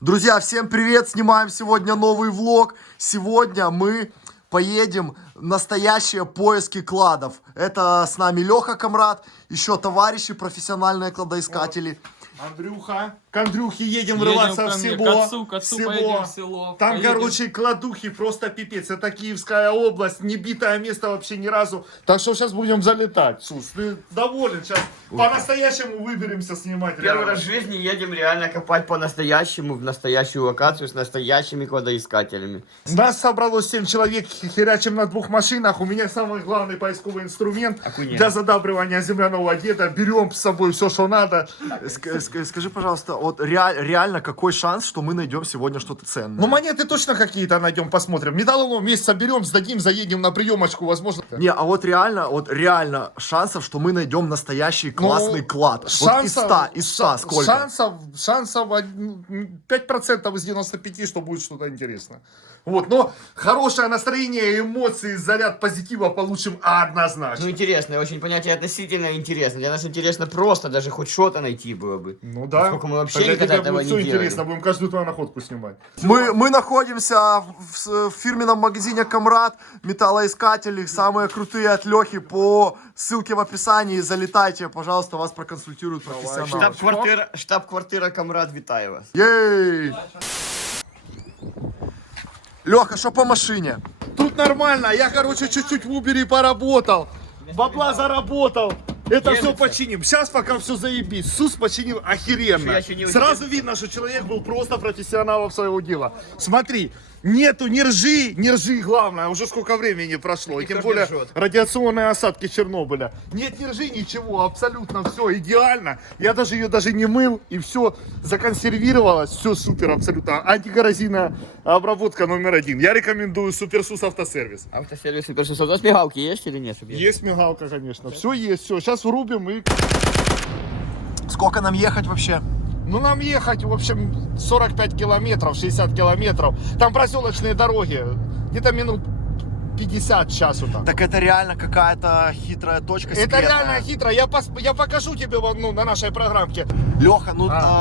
Друзья, всем привет! Снимаем сегодня новый влог. Сегодня мы поедем в настоящие поиски кладов. Это с нами Леха Камрад, еще товарищи, профессиональные кладоискатели. Андрюха. К Андрюхе едем врываться в село. К отцу поедем в село. Там, Поедем. короче, кладухи просто пипец. Это Киевская область, не битое место вообще ни разу. Так что сейчас будем залетать. Сус, ты доволен? Сейчас по-настоящему выберемся снимать. Первый реально. раз в жизни едем реально копать по-настоящему, в настоящую локацию с настоящими кладоискателями. Нас собралось 7 человек, херячим на 2 машинах. У меня самый главный поисковый инструмент Охуенно. для задабривания земляного деда. Берем с собой все, что надо. Скажи, пожалуйста, вот реально какой шанс, что мы найдем сегодня что-то ценное? Ну, монеты точно какие-то найдем, посмотрим. Металлолом вместе соберем, сдадим, заедем на приемочку, возможно. Не, а вот реально шансов, что мы найдем настоящий классный клад. Вот из 100 сколько? Шансов 5% из 95, что будет что-то интересное. Вот, но хорошее настроение, эмоции, заряд позитива получим однозначно. Ну, интересно, очень понятие относительно интересно. Для нас интересно просто даже хоть что-то найти было бы. Ну да. Поскольку мы вообще Тогда никогда тебе этого будет не все делали. интересно, будем каждую твою находку снимать. Мы находимся в фирменном магазине Камрад, металлоискатели, самые крутые от Лехи, по ссылке в описании, залетайте, пожалуйста, вас проконсультируют профессионалы. Штаб-квартира Камрад, вітаю вас. Ей! Леха, что по машине? Тут нормально, я, короче, чуть-чуть в Uber поработал, бабла заработал. Это все починим. Сейчас пока все заебись. Сус починил охеренно. Я чинил. Сразу видно, что человек был просто профессионалом своего дела. Смотри, нету ни ржи, главное, уже сколько времени прошло. И тем кто ж более ржет? радиационные осадки Чернобыля. Нет ни ржи, ничего, абсолютно все идеально. Я даже ее не мыл, и все законсервировалось. Все супер, абсолютно. Антикоррозийная обработка номер 1. Я рекомендую Суперсус автосервис. Автосервис Суперсус. У вас мигалки есть или нет? Чтоб я- Есть мигалка, конечно. Все есть, все. Сейчас врубим и... Сколько нам ехать вообще? Ну, нам ехать, в общем, 45 километров, 60 километров. Там проселочные дороги. Где-то минут 50 часу там. Так это реально какая-то хитрая точка Это секретная. реально хитро. Я покажу тебе на нашей программке. Леха,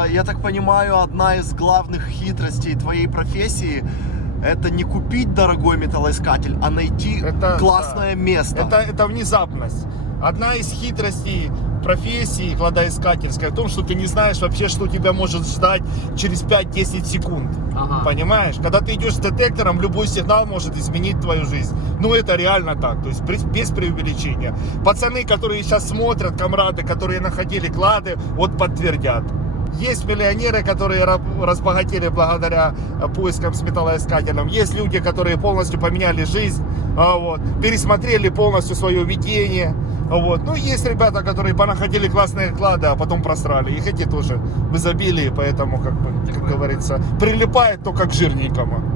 я так понимаю, одна из главных хитростей твоей профессии — это не купить дорогой металлоискатель, а найти классное место. Это внезапность. Одна из хитростей профессии кладоискательской в том, что ты не знаешь вообще, что тебя может ждать через 5-10 секунд. Ага. Понимаешь? Когда ты идешь с детектором, любой сигнал может изменить твою жизнь. Ну, это реально так, то есть без преувеличения. Пацаны, которые сейчас смотрят, камрады, которые находили клады, вот подтвердят. Есть миллионеры, которые разбогатели благодаря поискам с металлоискателем. Есть люди, которые полностью поменяли жизнь, пересмотрели полностью свое видение. Ну, есть ребята, которые понаходили классные клады, а потом просрали. Их эти тоже в изобилии, поэтому, как говорится, прилипает только к жирненькому.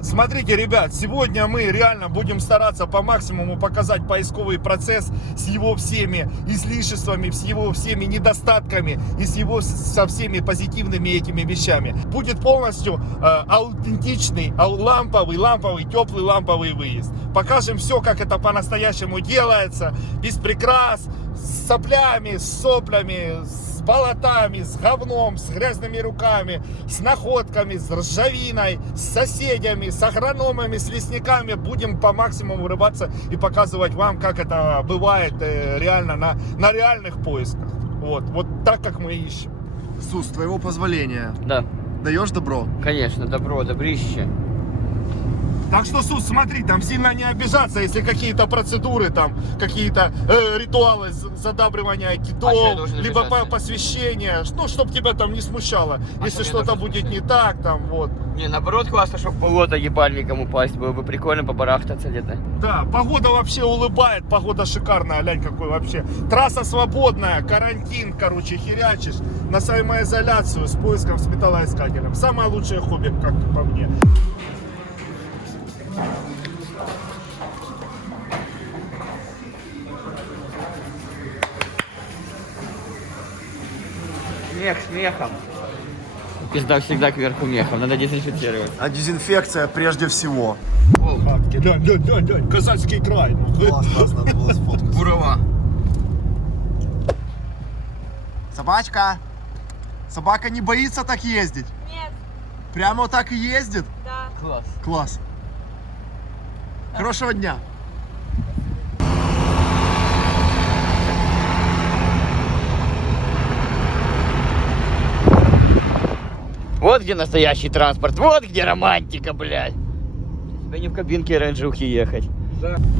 Смотрите, ребят, сегодня мы реально будем стараться по максимуму показать поисковый процесс с его всеми излишествами, с его всеми недостатками и со всеми позитивными этими вещами. Будет полностью аутентичный, ламповый, теплый ламповый выезд. Покажем все, как это по-настоящему делается, без прикрас, с соплями, с соплями, с болотами, с говном, с грязными руками, с находками, с ржавиной, с соседями, с агрономами, с лесниками. Будем по максимуму врываться и показывать вам, как это бывает реально на реальных поисках. Вот так, как мы ищем. Сус, с твоего позволения, Да, даешь добро? конечно, добрище. Так что, Сус, смотри, там сильно не обижаться, если какие-то процедуры, там какие-то ритуалы задабривания А что я китов, должен либо обижаться? посвящения, ну, чтоб тебя там не смущало, если что я что-то должен будет не так, там, вот. Не, наоборот, классно, чтобы в болото ебальником упасть. Было бы прикольно побарахтаться где-то. Да, погода вообще улыбает, погода шикарная, глянь какой вообще. Трасса свободная, карантин, короче, херячишь на самоизоляцию с поиском с металлоискателем. Самое лучшее хобби, как по мне. Смех смехом. Пизда всегда кверху мехом, надо дезинфицировать. А дезинфекция прежде всего. Глянь, казацкий край. Класс, надо было сфоткать. Бурова. Собачка! Собака не боится так ездить? Нет. Прямо так и ездит? Да. Класс. Класс. Хорошего дня. Вот где настоящий транспорт, вот где романтика, блядь. Тебе не в кабинке рейнджухи ехать.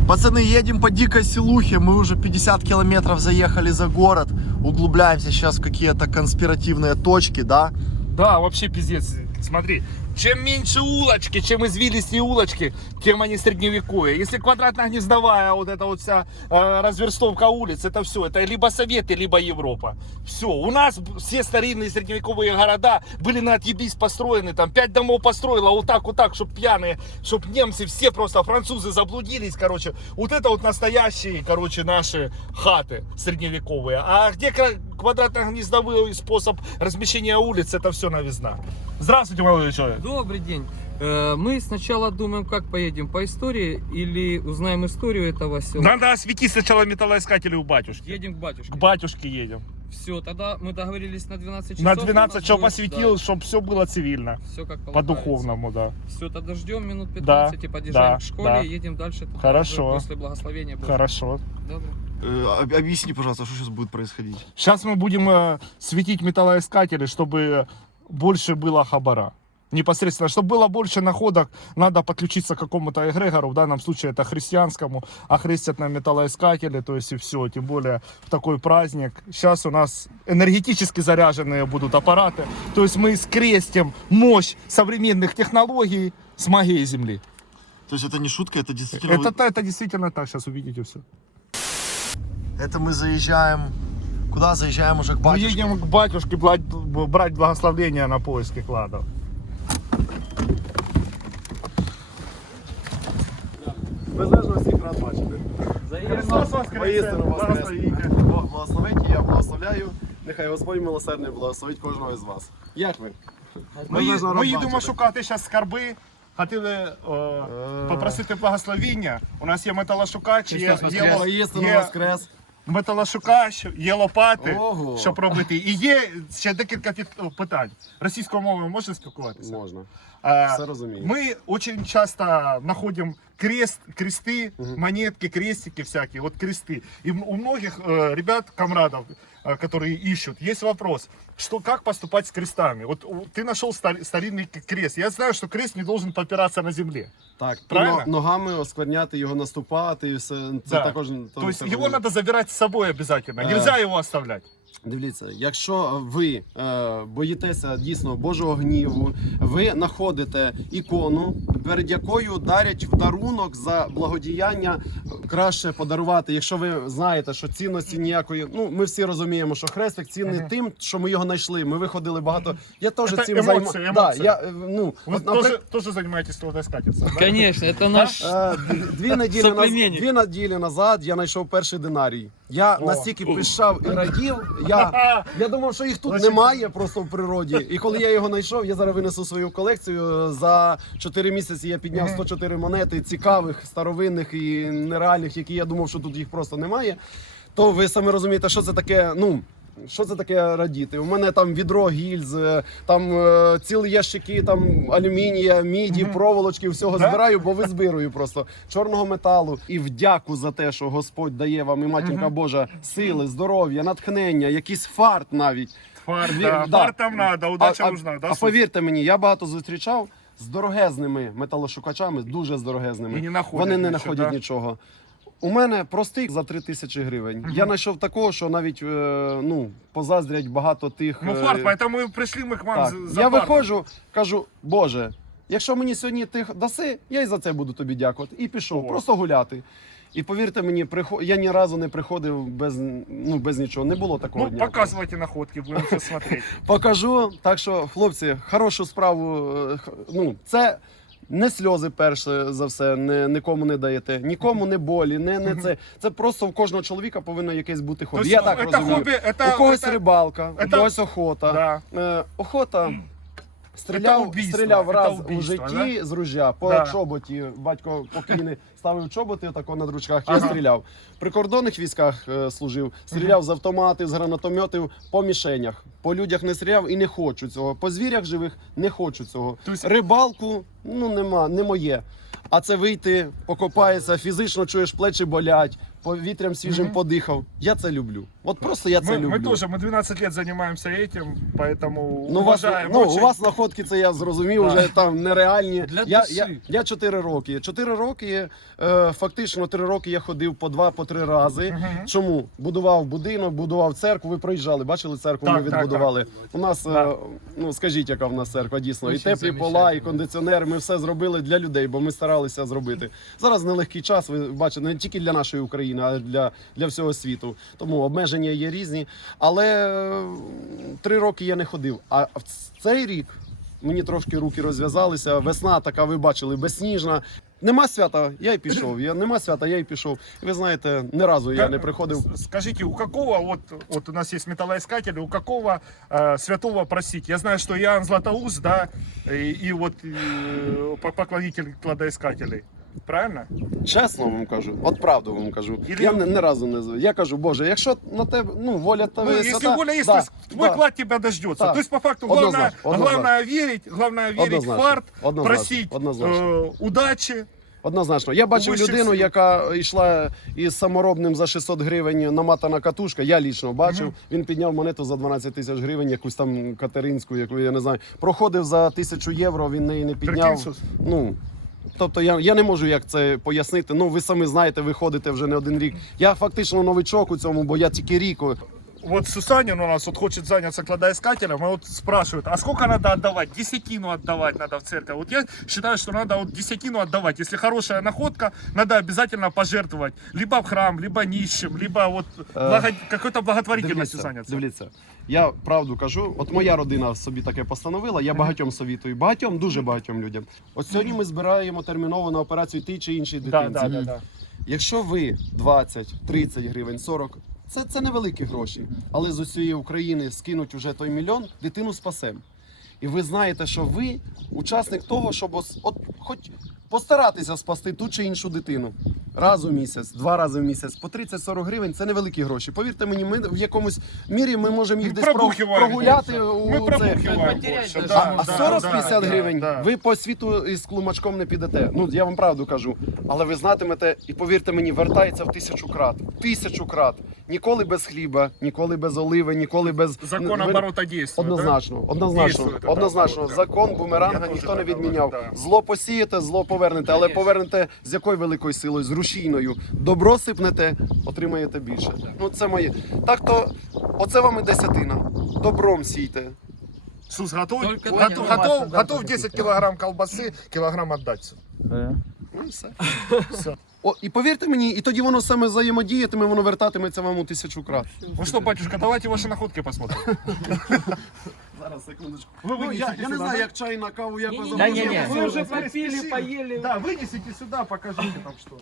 Пацаны, едем по дикой селухе. Мы уже 50 километров заехали за город. Углубляемся сейчас в какие-то конспиративные точки, да? Да, вообще пиздец. Смотри, чем меньше улочки, чем извилистые улочки, тем они средневековые. Если квадратно-гнездовая вот эта вот вся разверстовка улиц, это все, это либо Советы, либо Европа. Все, у нас все старинные средневековые города были на отъебись построены, там 5 домов построило вот так, чтобы пьяные, чтобы немцы все просто, французы заблудились, короче. Вот это вот настоящие, короче, наши хаты средневековые. А где квадратно-гнездовой способ размещения улиц, это все новизна. Здравствуйте, молодой человек. Добрый день. Мы сначала думаем, как поедем, по истории или узнаем историю этого села. Надо осветить сначала металлоискатели у батюшки. Едем к батюшке. К батюшке едем. Все, тогда мы договорились на 12 часов. На 12, чтобы осветил, чтобы все было цивильно. Все как полагается. По-духовному, да. Все, тогда ждем минут 15 Да, и подъезжаем да, к школе, да. едем дальше. Туда Хорошо. уже после благословения Божьего. Хорошо. Добро. Объясни, пожалуйста, что сейчас будет происходить? Сейчас мы будем светить металлоискатели, чтобы больше было хабара. Непосредственно, чтобы было больше находок, надо подключиться к какому-то эгрегору, в данном случае это христианскому, охрестят на металлоискатели, то есть и все, тем более в такой праздник. Сейчас у нас энергетически заряженные будут аппараты, то есть мы скрестим мощь современных технологий с магией Земли. То есть это не шутка, это действительно... Это действительно так, сейчас увидите все. Это мы заезжаем... Куда заезжаем уже к Мы батюшке? едем к батюшке брать благословение на поиски кладов. Безмежно всіх рад бачити. Христос воскресе! Воістину воскрес. Благословіте! Бог благословить, і я благословляю. Нехай Господь милосердний благословить кожного із вас. Як ви? Ми їдемо шукати зараз скарби. Хотіли попросити благословіння. У нас є металошукач, Воістину є воскрес. металошукач, є лопати, Ого. щоб робити. І є ще декілька питань. Російською мовою можна спілкуватися? Можна. Е, Все розумію. Мы очень часто находим кресты, монетки, крестики всякие, вот кресты. И у многих ребят, комрадов, которые ищут, есть вопрос, как поступать с крестами. Вот ты нашел старинный крест. Я знаю, что крест не должен попираться на земле. Так, Правильно? і ногами оскверняти його, наступати, і все. Це Да. також... То есть его надо забирать с собой обязательно. Э. Нельзя его оставлять. Дивіться, якщо ви боїтеся дійсно Божого гніву, ви знаходите ікону, перед якою дарять в дарунок за благодіяння, краще подарувати. Якщо ви знаєте, що цінності ніякої, ну ми всі розуміємо, що хрестик цінний тим, що ми його знайшли. Ми виходили багато. Я теж Це цим емоції, займаюся. емоції. Да, Вы тоже занимаетесь трудоискательством, да? Конечно, это наш... Дві Соплеменник. неділі назад я знайшов перший динарій. Я настільки пишав і радів. Я думав, що їх тут Очень немає просто в природі. І коли я його знайшов, я зараз винесу свою колекцію. За 4 місяці я підняв 104 монети цікавих, старовинних і нереальних, які я думав, що тут їх просто немає. То ви самі розумієте, що це таке, що це таке радіти? У мене там відро гільз, там цілі ящики там алюмінія, міді, проволочки, всього збираю, бо визбирую просто чорного металу. І вдяку за те, що Господь дає вам і матінка Божа сили, здоров'я, натхнення, якийсь фарт навіть. Фарт, Да. да. Фарт там надо, удача нужна. Да, А повірте мені, я багато зустрічав з дорогезними металошукачами, дуже з дорогезними. І не знаходять Вони не нічого, знаходять да? нічого. У мене простий за 3000 гривень. Я знайшов такого, що навіть позаздрять багато тих. Ну, фарт, поэтому пришли мы к вам Так. за Я фартом. виходжу, кажу, Боже, якщо мені сьогодні ти даси, я й за це буду тобі дякувати. І пішов, О. просто гуляти. І повірте мені, я ні разу не приходив без нічого. Не було такого Ну, дня. показывайте находки, будем все смотреть. Покажу. Так що, хлопці, хорошу справу. Це не сльози, перше за все, нікому не даєте, нікому не болі, не це. Це просто у кожного чоловіка повинно якесь бути хобі. Тобто Я так це розумію. хобі, У когось рибалка, у когось охота. Да. Охота Стріляв раз убийство, у житті з ружя, по Да. чоботі. Батько покійний ставив чоботи отако на ручках, я стріляв. В прикордонних військах служив, стріляв з автоматів, з гранатометів, по мішенях. По людях не стріляв і не хочу цього. По звірях живих не хочу цього. Тобто- Рибалку, не моє. А це вийти, покопаєшся, фізично чуєш, плечі болять, повітрям свіжим подихав. Я це люблю. От просто я це люблю. Мы тоже, мы 12 лет занимаемся этим, поэтому Ну, у вас, уважаем у очень. вас находки, це я зрозумів, вже там нереальні. Для Я душі. 4 роки. 4 роки, фактично 3 роки я ходив по 2-3 рази. Чому? Будував будинок, будував церкву. Ви проїжджали, бачили церкву, Так, ми так, відбудували. У нас, Так. ну скажіть, яка в нас церква, дійсно. І Очень теплі пола, і замечательно. кондиціонер, ми все зробили для людей, бо ми старалися зробити. Зараз нелегкий час, ви бачите, не тільки для нашої України, а для всього світу. Тому обмеження є різні. Але 3 роки я не ходив. А в цей рік мені трошки руки розв'язалися. Весна така, ви бачили, безсніжна. Нема свята, я й пішов. Нема свята, я й пішов. І ви знаєте, ні разу я не приходив. Скажите, у какого, вот у нас есть металлоискатели, у какого святого просить? Я знаю, что Иоанн Златоуст, да, и вот поклонитель кладоискателей. Правильно? Чесно вам кажу, от правду вам кажу. Ілі- Я ні разу не звав. Я кажу, Боже, якщо на тебе, воля Ну, твоя если свята, воля есть, да, то есть твой да. клад тебя дождется. Так. То есть, по факту, Однозначно, главное верить в фарт, Однозначно, просить однозначно. удачи. Однозначно. Я бачив вищих людину, сил. яка йшла із саморобним за 600 гривень наматана катушка. Я лічно бачив. Він підняв монету за 12 тисяч гривень, якусь там катеринську, яку я не знаю. Проходив за 1000 євро, він неї не підняв. Прикинь, Ну, тобто я не можу як це пояснити. Ну, ви самі знаєте, ви ходите вже не один рік. Я фактично новичок у цьому, бо я тільки рік. Вот Сусанин у нас вот хочет заняться кладоискателем, и вот спрашивают, а сколько надо отдавать? Десятину отдавать надо в церковь. Вот я считаю, что надо вот десятину отдавать. Если хорошая находка, надо обязательно пожертвовать. Либо в храм, либо нищим, либо вот какой-то благотворительностью заняться. Дивіться, я правду кажу, от моя родина собі таке постановила, я багатьом совітую, дуже багатьом людям. От сьогодні ми збираємо терміново на операцію тій чи іншій Да, дитинці. да. Якщо ви 20, 30 гривень, 40, це невеликі гроші, але з усієї України скинуть уже той мільйон, дитину спасем. І ви знаєте, що ви учасник того, щоб хоч постаратися спасти ту чи іншу дитину. Раз у місяць, 2 рази в місяць, по 30-40 гривень – це невеликі гроші. Повірте мені, ми в якомусь мірі ми можемо їх десь прогуляти. Мы пробухиваем больше. А 40-50 гривень ви по світу із клумачком не підете. Ну, я вам правду кажу. Але ви знатимете, і повірте мені, вертається в 1000 крат. 1000 крат. Ніколи без хліба, ніколи без оливи, ніколи без... Закон оборота действует. Однозначно, однозначно, Дійсно, однозначно. так. Закон бумеранга Я ніхто теж не так відміняв. говорю, да. Зло посієте, зло повернете, але повернете з якою великою силою? З рушійною. Добро сипнете, отримаєте більше. Ну це моє. Так то, оце вам і десятина. Добром сійте. Сус, готов? Только Готов 10 килограмм колбасы, килограмм отдать. Ну і все. О, і повірте мені, і тоді воно саме взаємодіятиме, воно вертатиметься вам у 1000 крат. Ну что, батюшка, давайте ваши находки посмотрим. Зараз, секундочку. Вы Ну, я вынесите не сюда, знаю, да? як чай на каву, як ви Не-не-не, замовляли. вы уже попили, поели. Да, вынесите сюда, покажите там что.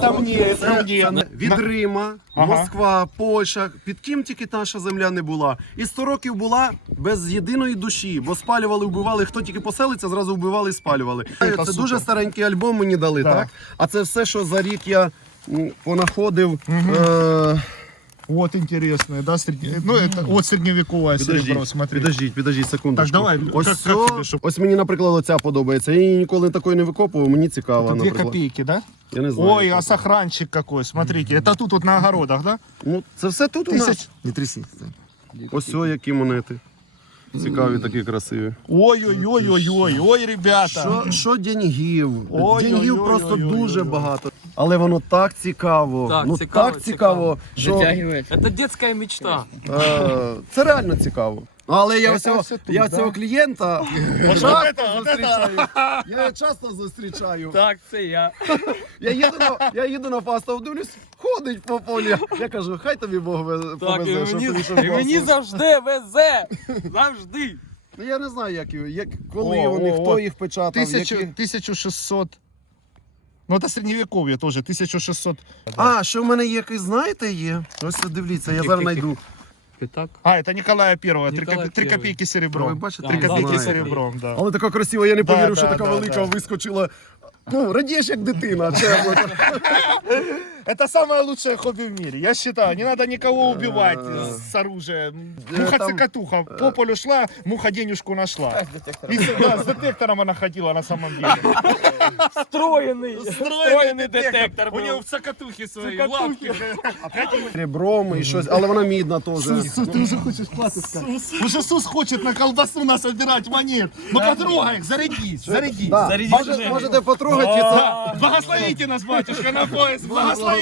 Це мені, від Рима, Ага. Москва, Польща, під ким тільки наша земля не була. І 100 років була без єдиної душі, бо спалювали, вбивали, хто тільки поселиться, зразу вбивали і спалювали. Це супер. дуже старенький альбом мені дали, Да. так? А це все, що за рік я понаходив. Вот интересное, да, ну это вот средневековое серебро, смотри. Підождіть секундочку. Так, давай, Ось, як цьо- тобі, щоб- ось мені, наприклад, оця подобається. Я її ніколи такої не викопував, мені цікаво, 2 наприклад. копейки, да? Я не знаю. Ой, яка а це. сохранчик какой, смотрите. Это тут вот на огородах, да? Ну, це все тут у нас. Не тряси. Ось о, які монети. Цікаві, такі красиві. Ой-ой-ой-ой-ой, ой, ребята. Що деньгів? Ой, Деньгів ой, ой, просто ой, ой, дуже ой. багато. Але воно так цікаво. Так, ну цікаво, так цікаво, що Затягивает. Это детская мечта. це реально цікаво. Але я Це цього, все тут, я да? цього клієнта Вот часто это, вот зустрічаю. Я його часто зустрічаю. Так, це я. Я їду на фастов, дивлюсь, ходить по полі. Я кажу, хай тобі Бог Так, повезе, щоб тобі щось і мені було. завжди везе. Завжди. Ну, я не знаю, коли О, вони, о, хто о. їх печатав. 1600. Ну это средневековье тоже, 1600. А, що в мене якийсь, знаєте, є? Ось дивіться, я зараз знайду. Пятак. А, это Николая Первого, Николай 3 Первый. копейки Ви серебром. бачите, 3 Да, копейки да. серебром, да. Але така красива, я не Да, повірив, да, що така да, велика да. вискочила. Ну, радієш як дитина, чесно. Это самое лучшее хобби в мире. Я считаю, не надо никого убивать с оружием. Муха-цикатуха по полю шла, муха денежку нашла. И да, с детектором она ходила на самом деле. Встроєний детектор У був. нее в цикатухе свои лапки. Ребром і щось, але вона мідна теж. Ты уже хочешь платить? Уже Сус хочет на колбасу нас отбирать монет. Ну потрогай их, зарядись, зарядись. Да. Зарядіть Можете потрогати це. Да. Благословите нас, батюшка, на пояс, благословите.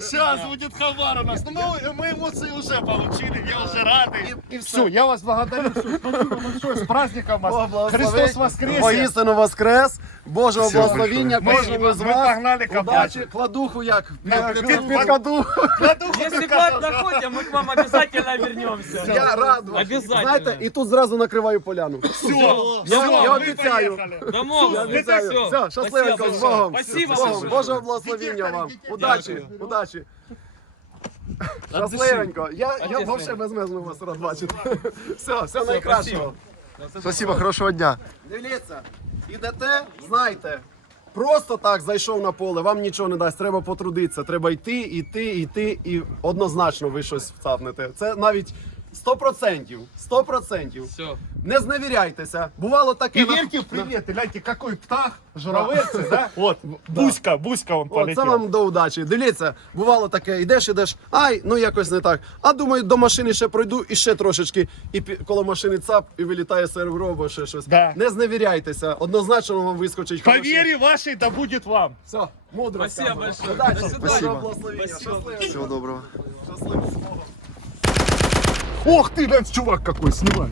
Сейчас будет хабар у нас. Ну, мы эмоции уже получили, я уже рады. Все, я вас благодарю. Спасибо большое, с праздником вас. Христос воскресе. Воістину воскрес. Божого Всё благословіння большое. кожному з Ми вас. погнали копати. Удачі, кладуху як? Під під- кадуху. Если клад находим, мы к вам обязательно вернемся. Я рад вас. Обязательно. Знаєте, і тут зразу накриваю поляну. Все, Я обіцяю. Домовились. Все, щасливенько, з Богом. Спасибо З Богом. большое. Божого благословіння вам. Удачі, удачі. Щасливенько. Я взагалі безмежно вас рад бачити. Все найкращого. Спасибо, хорошего дня. Дивіться, ідете, знайте. Просто так зайшов на поле, вам нічого не дасть, треба потрудитися, треба йти, і однозначно ви щось вцапнете. Це навіть 100%. Все. Не зневіряйтеся. Бувало таке. И верьте в привет, и гляньте, какой птах, журавельцы, да? Вот, Буська он О, полетел. це вам до удачі. Дивіться, бувало таке, йдеш, ай, ну якось не так. А думаю, до машини ще пройду і ще трошечки. І коло машини цап, і вилітає серебро або ще щось. Да. Не зневіряйся, однозначно вам вискочить. По хороший. вере вашей да будет вам. Все, мудро. Спасибо сказано. большое. Удачі, До свидания. Божого Спасибо. благословення. Спасибо. Щасливо. Всего доброго. Щасливо з Богом. Ох ты, глянь, чувак какой, снимай.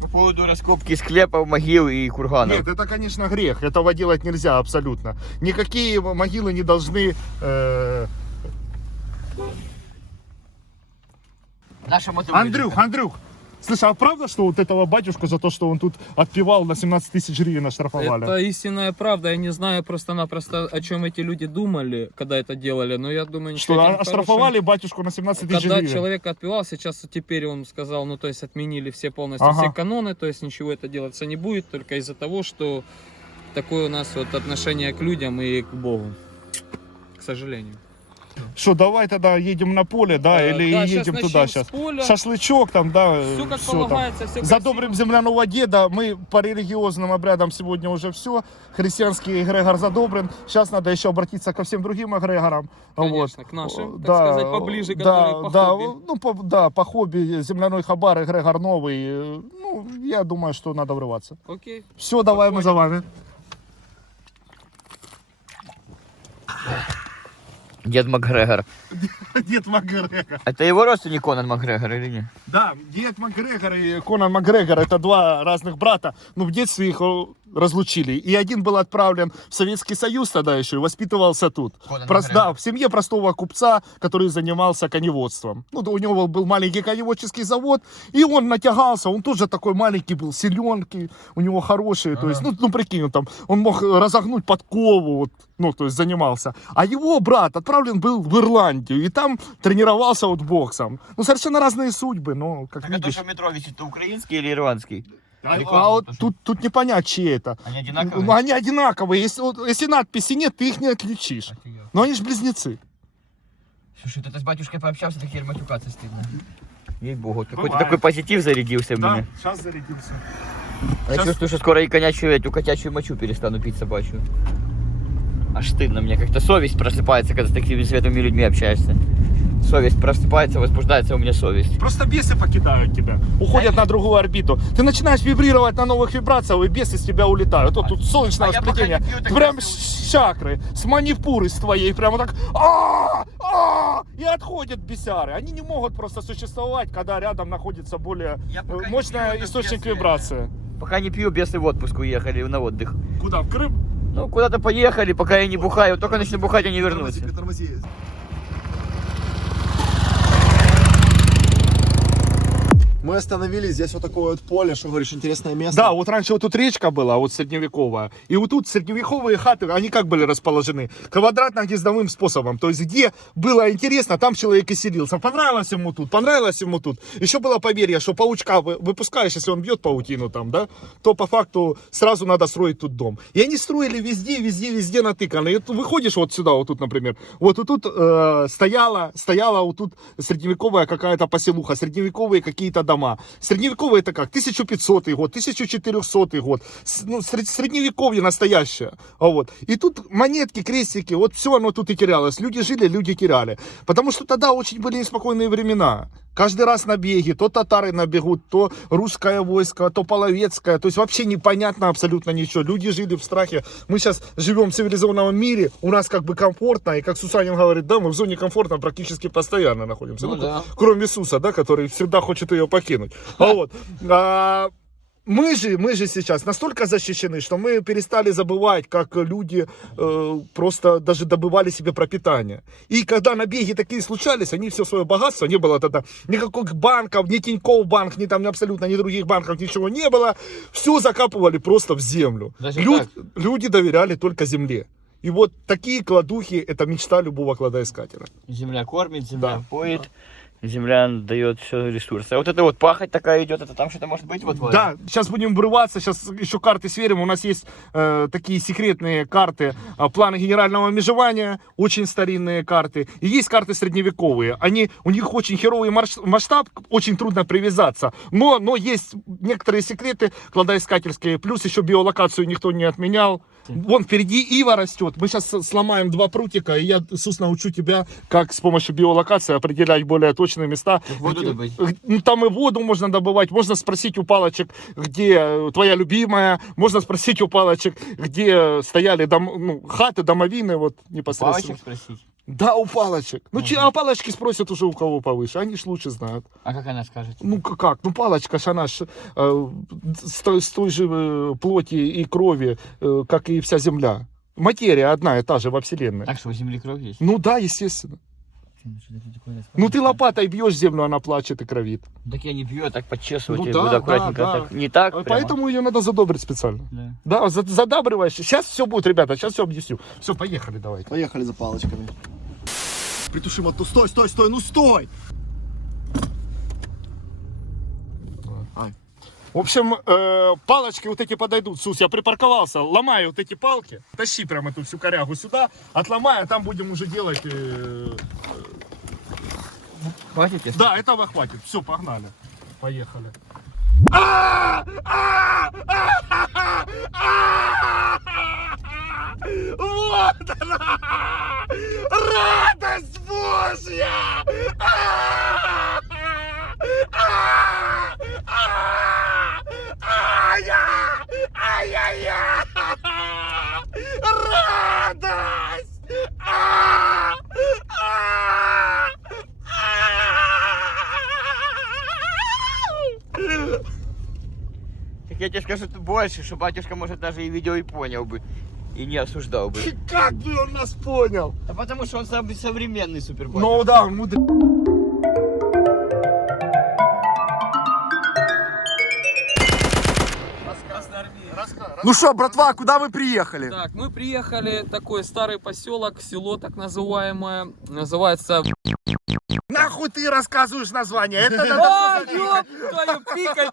По поводу раскопки склепов, могил и курганов. Нет, это, конечно, грех. Этого делать нельзя абсолютно. Никакие могилы не должны... Наша мотовилка. Андрюх, слушай, а правда, что вот этого батюшку за то, что он тут отпевал, на 17 тысяч гривен оштрафовали? Это истинная правда. Я не знаю просто-напросто, о чем эти люди думали, когда это делали, но я думаю, ничего Что, этим оштрафовали хорошим. батюшку на 17 тысяч Когда гривен? человек отпевал, сейчас теперь он сказал, ну то есть отменили все полностью Ага. все каноны, то есть ничего это делаться не будет, только из-за того, что такое у нас вот отношение к людям и к Богу, к сожалению. Что, давай тогда едем на поле, да, или Да, щас едем начнем туда с сейчас? поля. Шашлычок там, да, Все как всё там. полагается, все Задобрим земляного деда. Мы по религиозным обрядам сегодня уже все. Христианский эгрегор задобрен. Сейчас надо еще обратиться ко всем другим эгрегорам. Конечно, к нашим, так сказать, поближе, которые по да, хобби. Ну, по хобби. Земляной хабар, эгрегор новый. Ну, я думаю, что надо врываться. Окей. Все, давай, мы за вами. Дед Макгрегор. Дед Макгрегор. Это его родственник Конан Макгрегор или нет? Да, дед Макгрегор и Конан Макгрегор — это два разных брата. Ну, в детстве их разлучили. И один был отправлен в Советский Союз тогда еще и воспитывался тут. Конан Да, Макгрегор. в семье простого купца, который занимался коневодством. Ну, у него был маленький коневодческий завод, и он натягался. Он тоже такой маленький был, силенки у него хорошие. То есть, ну прикинь, он мог разогнуть подкову, вот, ну, то есть занимался. А его брат отправлен был в Ирландию, и там тренировался вот боксом. Ну, совершенно разные судьбы, но, как Так а то, видишь. что в метро висит, это украинский или ирландский? А вот тут не понять, чьи это. Они одинаковые? Ну, они одинаковые. Если надписи нет, ты их не отличишь. Но они же близнецы. Слушай, ты с батюшкой пообщался, так теперь матюкаться стыдно. Ей-богу, какой-то такой позитив зарядился в меня. сейчас зарядился. Я чувствую, что скоро и эту котячую мочу перестану пить собачью. Аж стыдно, мне как-то совесть просыпается, когда с такими светлыми людьми общаешься. Совесть просыпается, возбуждается у меня совесть. Просто бесы покидают тебя, уходят на другую орбиту. Ты начинаешь вибрировать на новых вибрациях, и бесы с тебя улетают. Вот тут солнечное я пока сплетение. не пью, так Прям я с чакры, с манипуры с твоей, прямо так и отходят бесяры. Они не могут просто существовать, когда рядом находится более Я пока не мощный пью, так источник бесы. вибрации. Пока не пью, бесы в отпуск уехали на отдых. Куда? В Крым? Ну, куда-то поехали, пока я не бухаю. Только начну бухать, они вернутся. Мы остановились, здесь вот такое вот поле, что говоришь, интересное место. Да, вот раньше вот тут речка была, вот средневековая. И вот тут средневековые хаты, они как были расположены? Квадратно-гнездовым способом. То есть где было интересно, там человек и селился. Понравилось ему тут, понравилось ему тут. Еще было поверье, что паучка выпускаешь, если он бьет паутину там, да, то по факту сразу надо строить тут дом. И они строили везде натыкано. И ты выходишь вот сюда, вот тут, например, вот тут стояла вот тут средневековая какая-то поселуха, средневековые какие-то дома. Средневековые это как? 1500 год, 1400 год. Ну, средневековье настоящее. Вот. И тут монетки, крестики, вот все оно тут и терялось. Люди жили, люди теряли. Потому что тогда очень были неспокойные времена. Каждый раз набеги, то татары набегут, то русское войско, то половецкое. То есть вообще непонятно абсолютно ничего. Люди жили в страхе. Мы сейчас живем в цивилизованном мире, у нас как бы комфортно. И как Сусанин говорит, да, мы в зоне комфорта практически постоянно находимся. Ну, да. Кроме Иисуса, да, который всегда хочет ее покинуть. Вот. Мы же сейчас настолько защищены, что мы перестали забывать, как люди просто даже добывали себе пропитание. И когда набеги такие случались, они все свое богатство, не было тогда никаких банков, ни Тинькофф банк, ни там абсолютно ни других банков, ничего не было. Все закапывали просто в землю. Люди доверяли только земле. И вот такие кладухи, это мечта любого кладоискателя. Земля кормит, земля поет. Земля дает все ресурсы. А вот это вот пахоть такая идет, это там что-то может быть? Вот, да, сейчас будем врываться, сейчас еще карты сверим. У нас есть такие секретные карты, планы генерального межевания, очень старинные карты. И есть карты средневековые. У них очень херовый масштаб, очень трудно привязаться. Но есть некоторые секреты кладоискательские. Плюс еще биолокацию никто не отменял. Вон впереди ива растет. Мы сейчас сломаем 2 прутика, и я, Сус, научу тебя, как с помощью биолокации определять более точные места. Воду добыть. Ну, там и воду можно добывать. Можно спросить у палочек, где твоя любимая. Можно спросить у палочек, где стояли хаты, домовины. Вот непосредственно. Палочек спросить? Да, у палочек. А палочки спросят уже у кого повыше. Они ж лучше знают. А как она скажет? Ну как? Ну палочка ж она ж с той же плоти и крови, как и вся земля. Материя одна и та же во Вселенной. Так что у земли кровь есть? Ну да, естественно. Ну ты лопатой бьешь землю, она плачет и кровит. Так я не бью, а так подчесывать Ну и да, буду аккуратненько. да. Так, не так прямо. Поэтому ее надо задобрить специально. Да, задабриваешь. Сейчас все будет, ребята, сейчас все объясню. Все, поехали, давайте. Поехали за палочками. Притуши мотор. Стой, ну стой! Ай. В общем, палочки вот эти подойдут. Сус, я припарковался, ломаю вот эти палки. Тащи прямо эту всю корягу сюда, отломаю, а там будем уже делать... Хватит, если? Да, этого хватит. Все, погнали. Поехали. Вот она! Радость Божья! Ай-яй-яй! Радость! Так я тебе скажу больше, что батюшка, может, даже и видео и понял бы. И не осуждал бы. Как бы он нас понял? Да потому что он современный супербатюшка. Ну да, он мудрый. Ну что, братва, куда вы приехали? Так, мы приехали, такой старый поселок, село так называемое, называется... Нахуй ты рассказываешь название? Это О, ёб твою, пикай.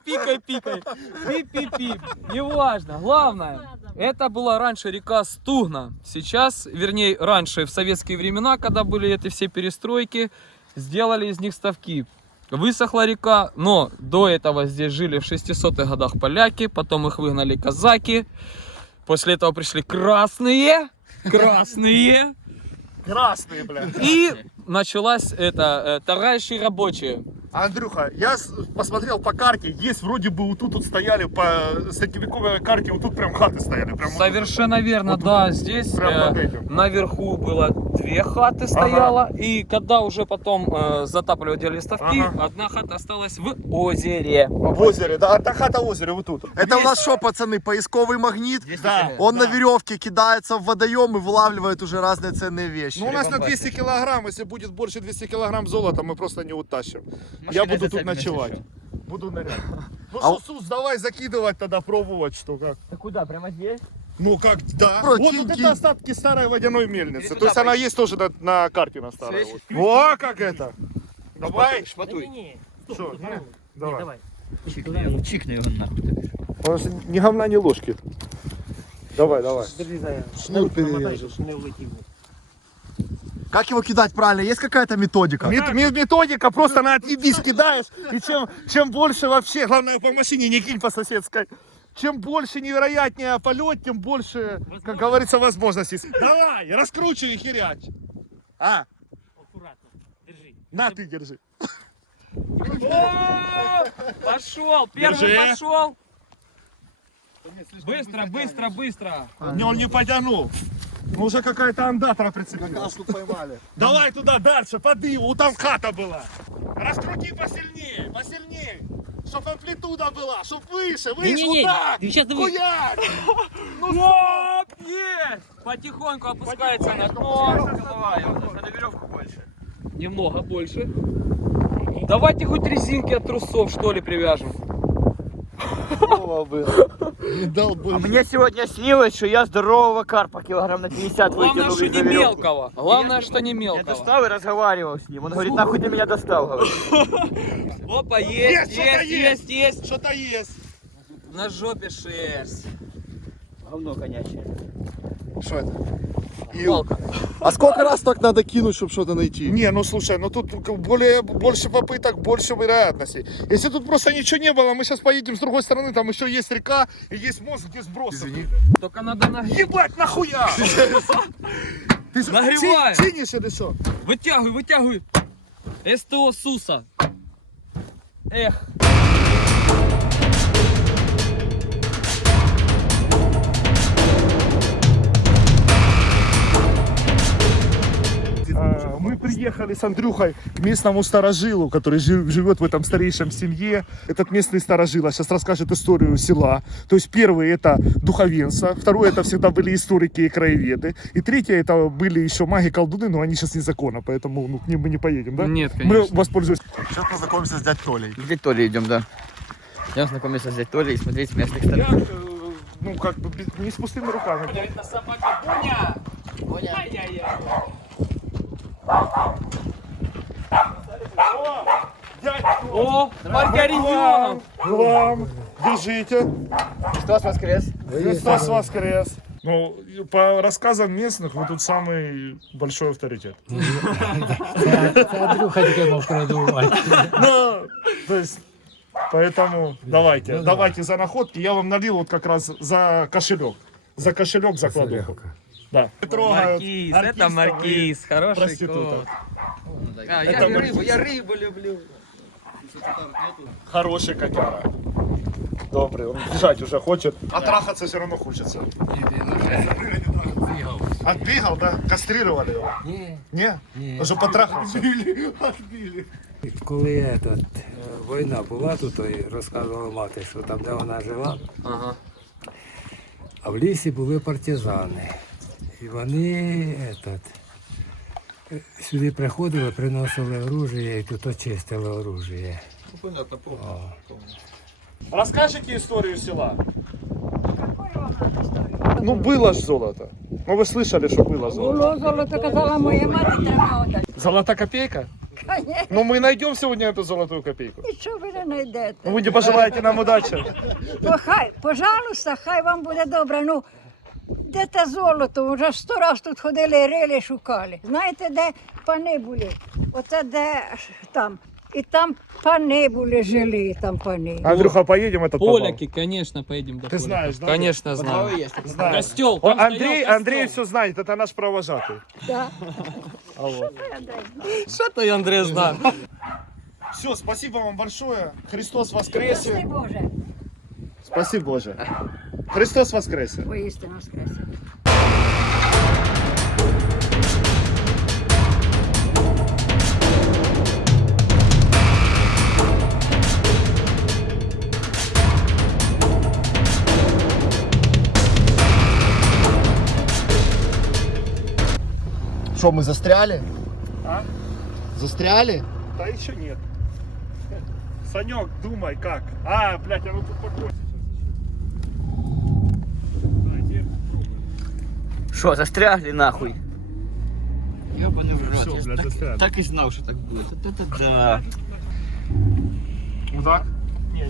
Пип-пип-пип. Неважно. Главное, это была раньше река Стугна. Сейчас, вернее, раньше, в советские времена, когда были эти все перестройки, сделали из них ставки. Высохла река, но до этого здесь жили в 600-х годах поляки, потом их выгнали казаки. После этого пришли красные. красные, бля. И началась товарищи рабочие. Андрюха, я посмотрел по карте, есть вроде бы вот тут стояли по средневековой карте, вот тут прям хаты стояли. Прям Совершенно верно, вот да, тут, здесь прям под этим. наверху было 2 хаты стояло, и когда уже потом затапливали, делали ставки, одна хата осталась в озере. В озере, да, та хата в озере вот тут. Это у нас что, пацаны, поисковый магнит? Да. Он на веревке кидается в водоем и вылавливает уже разные ценные вещи. Ну у нас на 200 килограмм, если будет больше 200 килограмм золота, мы просто не утащим. Я буду тут зацепим, если ночевать. что. Буду нырять. Ну А что, Сус, давай закидывать тогда, пробовать, что как. Ты куда, прямо здесь? Ну как, да. Бро, Вот кинь, тут кинь. это остатки старой водяной мельницы. Иди То есть туда, она пойди. есть тоже на карте на старой. Слышь? Вот. Во, как это. Давай. Шматуй. Что, давай. Чикни его, чикни его нахуй. Он же ни говна, ни ложки. Давай. Шнур перережешь. Как его кидать правильно? Есть какая-то методика? Методика, просто на отъебись кидаешь. И чем больше вообще, главное по машине не кинь по соседской. Чем больше невероятнее полет, тем больше, как говорится, возможностей. Давай, раскручивай и херяч. А? Аккуратно, держи. На, ты держи. Пошел, первый Держи. пошел. Быстро. Не, он не потянул. Ну уже какая-то андатра прицепилась. поймали. Давай туда дальше, под Иву, там хата была. Раскрути посильнее. Чтоб амплитуда была, чтоб выше, Не-не-не, вот так. ты сейчас давай. Хуяк! Оп, есть! Потихоньку опускается на дно. Давай, надо веревку больше. Немного больше. Давайте хоть резинки от трусов, что ли, привяжем. Не дал А бы. мне сегодня снилось, что я здорового карпа килограмм на 50 Главное, вытянул что из не веревки. мелкого. Главное, что не Я мелкого. достал и разговаривал с ним. Он говорит, нахуй ты меня достал, говорит. Опа, Есть, что-то есть. Что-то есть. На жопе шерсть. Говно конячее. Что это? Палка. А сколько раз так надо кинуть, чтобы что-то найти? Не, ну слушай, ну тут больше попыток, больше вероятностей. Если тут просто ничего не было, мы сейчас поедем с другой стороны, там еще есть река и есть мост, где сбросы. Извини. Только надо нагреть. Ебать, нахуя! Ты Нагреваем. чинишь или что? Вытягивай. СТО Суса. Эх. Мы приехали с Андрюхой к местному старожилу, который живет в этом старейшем семье. Этот местный старожил сейчас расскажет историю села. То есть первый это духовенство, второе это всегда были историки и краеведы, и третье это были еще маги-колдуны, но они сейчас незаконно, поэтому к ним мы не поедем, да? Нет, Мы конечно. воспользуемся. Сейчас познакомимся с дядь Толей. К дяде Толе идем, да. Идем знакомиться с дядей Толей и смотреть с местных Я, сторон. ну как бы не с пустыми руками. Это собака Буня. О, маргариньоном. Вам, держите. Христос воскрес. Христос воскрес. Ну, по рассказам местных, вы тут самый большой авторитет. Андрюха тільки мав продувати. Ну, то есть, поэтому давайте за находки. Я вам налил вот как раз за кошелек. За кошелек закладу. Да. Трогают Маркиз, артиста это Маркиз, хороший проститута. кот. А, Это я рыбу люблю. Хороший котяра. Добрый, он бежать уже хочет, а трахаться все равно хочется. Отбегал, да? Кастрировали его? Не? Уже потрахался? Коли війна була тут, то й розказувала мати, що там, де вона жила, Ага. а в лісі були партизани. І вони сюди приходили, приносили оружие і тут очистили оружие. Расскажите историю села. Ну было ж золото. Ну вы слышали, что было золото. Було золото, казала моя мати, треба отдати. Золотая копейка? Конечно, Ну мы найдем сегодня эту золотую копейку. і що ви не знайдете? Ну вы не пожелаете нам удачи. То хай, пожалуйста, хай вам буде добре. Ну, де те золото? Вже 100 раз тут ходили, рили, шукали. Знаєте, де пани були? Оце де там. І там пани були, жили там пани. Андрюха, поедем этот Поляки, конечно, поедем до Ты Поляк. знаешь, да? Конечно, знаю. Знаю. Костел, О, там Андрей, стоял Андрей костел. все знает, это наш провожатый. Да. Что ты, Андрей, знал? Все, спасибо вам большое. Христос Спаси воскресе. Боже, Спасибо, Боже. Христос воскресе. воістину воскресе. Что, мы застряли? А? Застряли? Да еще нет. Санек, думай как. А, блядь, а ну тут покойся. Что, застрягли нахуй? Ёбаный в рот. Всё, Я блядь, так, застрягли. так и знал, что так будет. Вот это да. Вот так? Не.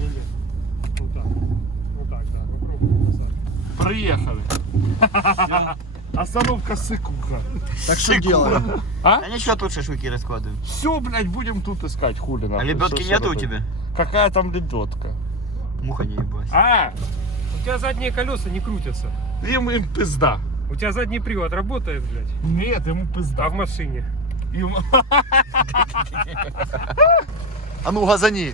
Вот так. Вот так, да. Попробуй назад. Приехали. Остановка Сыкуха. Так что делаем? Да ничего, тут шашлыки раскладываем. Все, блядь, будем тут искать, хули А нахуй. лебедки Что нету у работать? тебя? Какая там лебедка? Муха не ебалась. А, У тебя задние колеса не крутятся. им пизда. У тебя задний привод работает, блядь. Нет, ему пизда. А в машине? Ему- А ну, газани.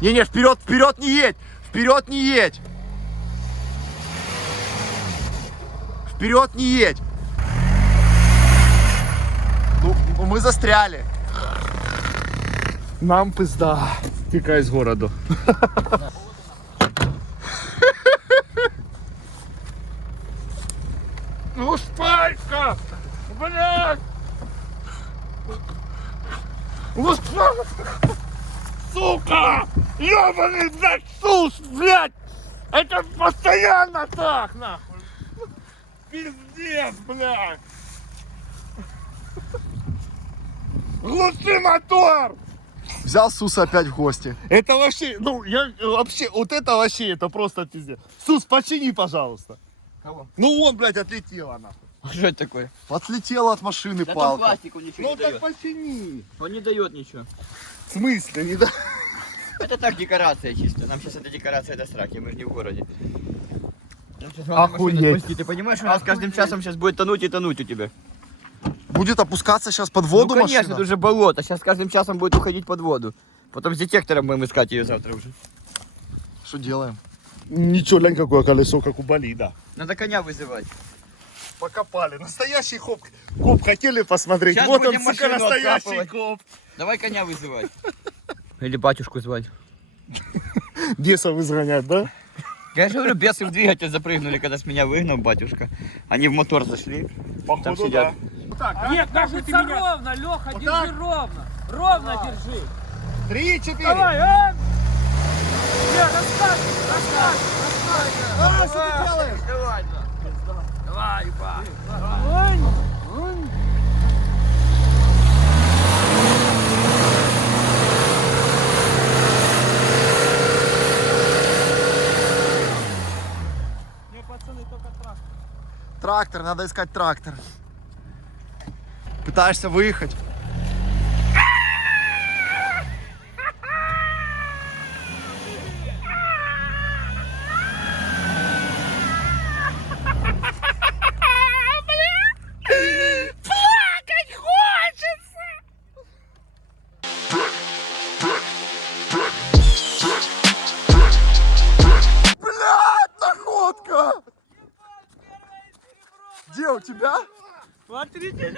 Не, вперед, вперед не едь! Вперед не едь! Вперед не едь! Ну, мы застряли. Нам пизда. Тікай з городу. Ну, спайка! Блядь! Ну, спайка! Сука! Ёбаный, блядь, сус, блядь! Это постоянно так, нахуй! Пиздец, блядь! Глуши мотор! Взял Суса опять в гости. Это вообще, ну, я вообще, вот это вообще, это просто пиздец. Сус, почини, пожалуйста. Кого? Ну, вон, блядь, отлетела, нахуй. Что это такое? Отлетела от машины Да там палка. пластик, он ничего Ну, не так дает. почини. Он не дает ничего. В смысле, не да? Это так декорация чисто. Нам сейчас эта декорация до сраки, мы же не в городе. Нам щас главное машину Охуеть. спасти. Ты понимаешь, у нас каждым часом сейчас будет тонуть и тонуть у тебя. Будет опускаться сейчас под воду Ну конечно, машина. это уже болото. Сейчас каждым часом будет уходить под воду. Потом с детектором будем искать ее завтра уже. Что делаем? Ничего, глянь, какое колесо, как у болида. Надо коня вызывать. Покопали. Настоящий коп. Коп хотели посмотреть. Сейчас Вот он, будем сука, машину настоящий откапывать. коп. Давай коня вызывать. Или батюшку звать. Бесов изгонять, да? Я же говорю, бесы в двигатель запрыгнули, когда с меня выгнал батюшка. Они в мотор зашли. Походу, Там сидят. Да. Нет, кажется ровно, Леха, Вот держи так? ровно. Ровно держи. 3-4. Давай, а! Нет, расскажи. А, что ты делаешь? Давай, давай, ба. Не, пацаны, только трактор. Трактор, надо искать трактор. Пытаешься выехать? Блядь, находка! Где у тебя? Смотрите,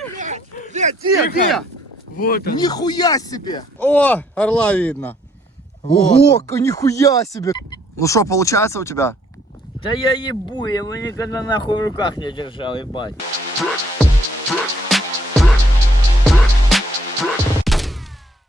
Где? Вот он. Нихуя себе! О, орла видно. Ого, нихуя себе! Ну что, получается у тебя? Да я ебу, я его никогда нахуй в руках не держал, ебать.